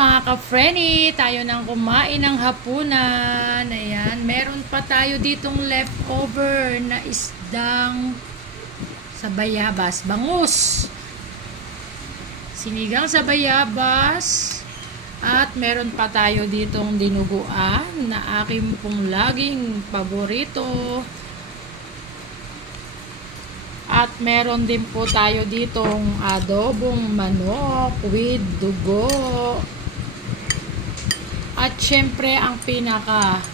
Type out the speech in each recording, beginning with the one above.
mga ka-frenny, tayo nang kumain ng hapunan. Ayan, meron pa tayo ditong leftover na isdang sa bayabas, bangus. Sinigang sa bayabas. At meron pa tayo ditong dinuguan na aking pong laging paborito. At meron din po tayo ditong adobong manok with dugo. At syempre ang pinaka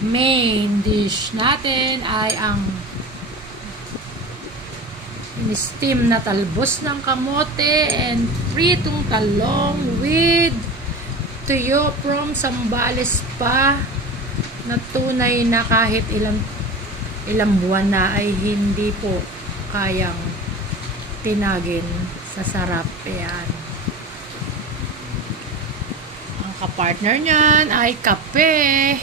main dish natin ay ang steam na talbos ng kamote and pritong talong with tuyo from Zambales pa na tunay na kahit ilang buwan na ay hindi po kayang tinagin sa sarap. Ayan. Ang kapartner niyan ay kape,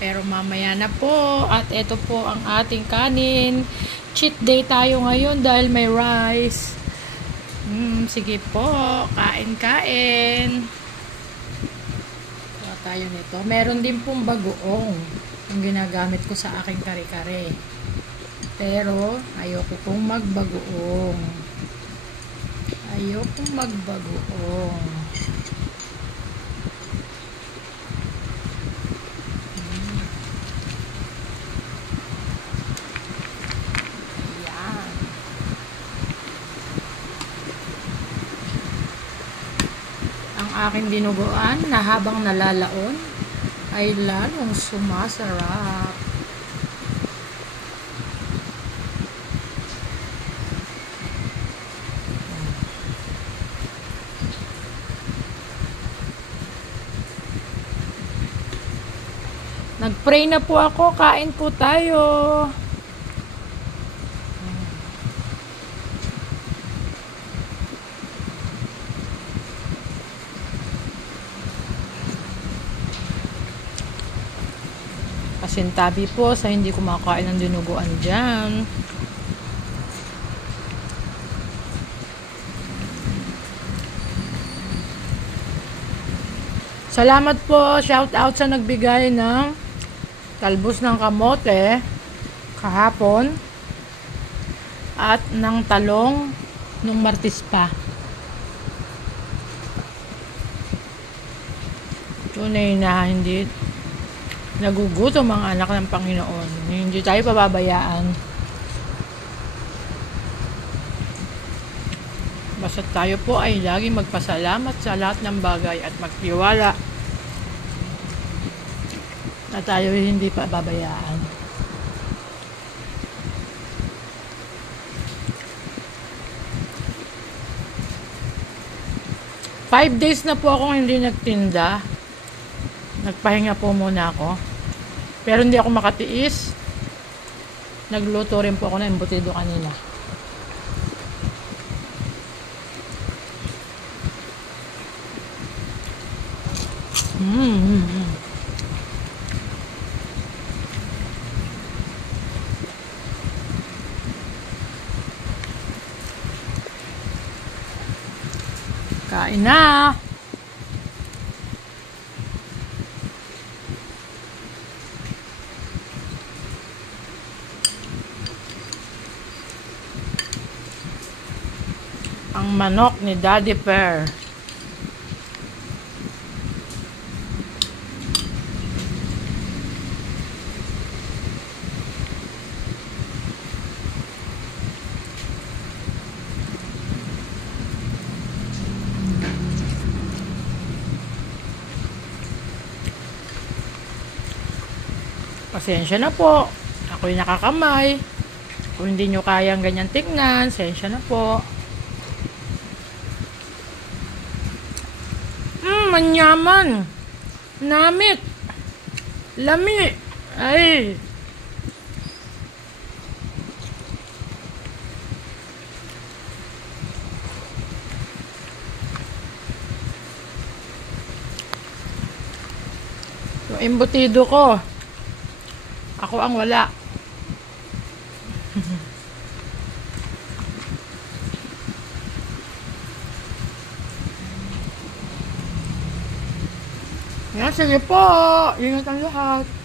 pero mamaya na po. At ito po ang ating kanin. Cheat day tayo ngayon dahil may rice. Sige po, kain-kain. Kuha tayo nito. Meron din pong bagoong ang ginagamit ko sa aking kare-kare. Pero ayoko pong magbagoong. Ayoko magbagoong. Aking dinuguan na habang nalalaon ay lalong sumasarap. Nagpray na po ako, kain po tayo. Pasintabi po sa hindi kumakain ng dinuguan dyan. Salamat po, shout out sa nagbigay ng talbos ng kamote kahapon at ng talong nung Martes pa. Tunay na hindi nagugutom ang anak ng Panginoon. Hindi tayo pababayaan. Basta tayo po ay laging magpasalamat sa lahat ng bagay at magtiwala na tayo hindi pababayaan. Five days na po akong hindi nagtinda. Nagpahinga po muna ako. Pero hindi ako makatiis. Nagluto rin po ako ng embutido kanina. Kain na! Ang manok ni Daddy Pear. Pasensya na po. Ako'y nakakamay. Kung hindi nyo kayang ganyan tingnan, pasensya na po. Manyaman. Namit. Lami. Ay. Yung embutido ko. Ako ang wala. Yan, sige po. Ingat ang lahat.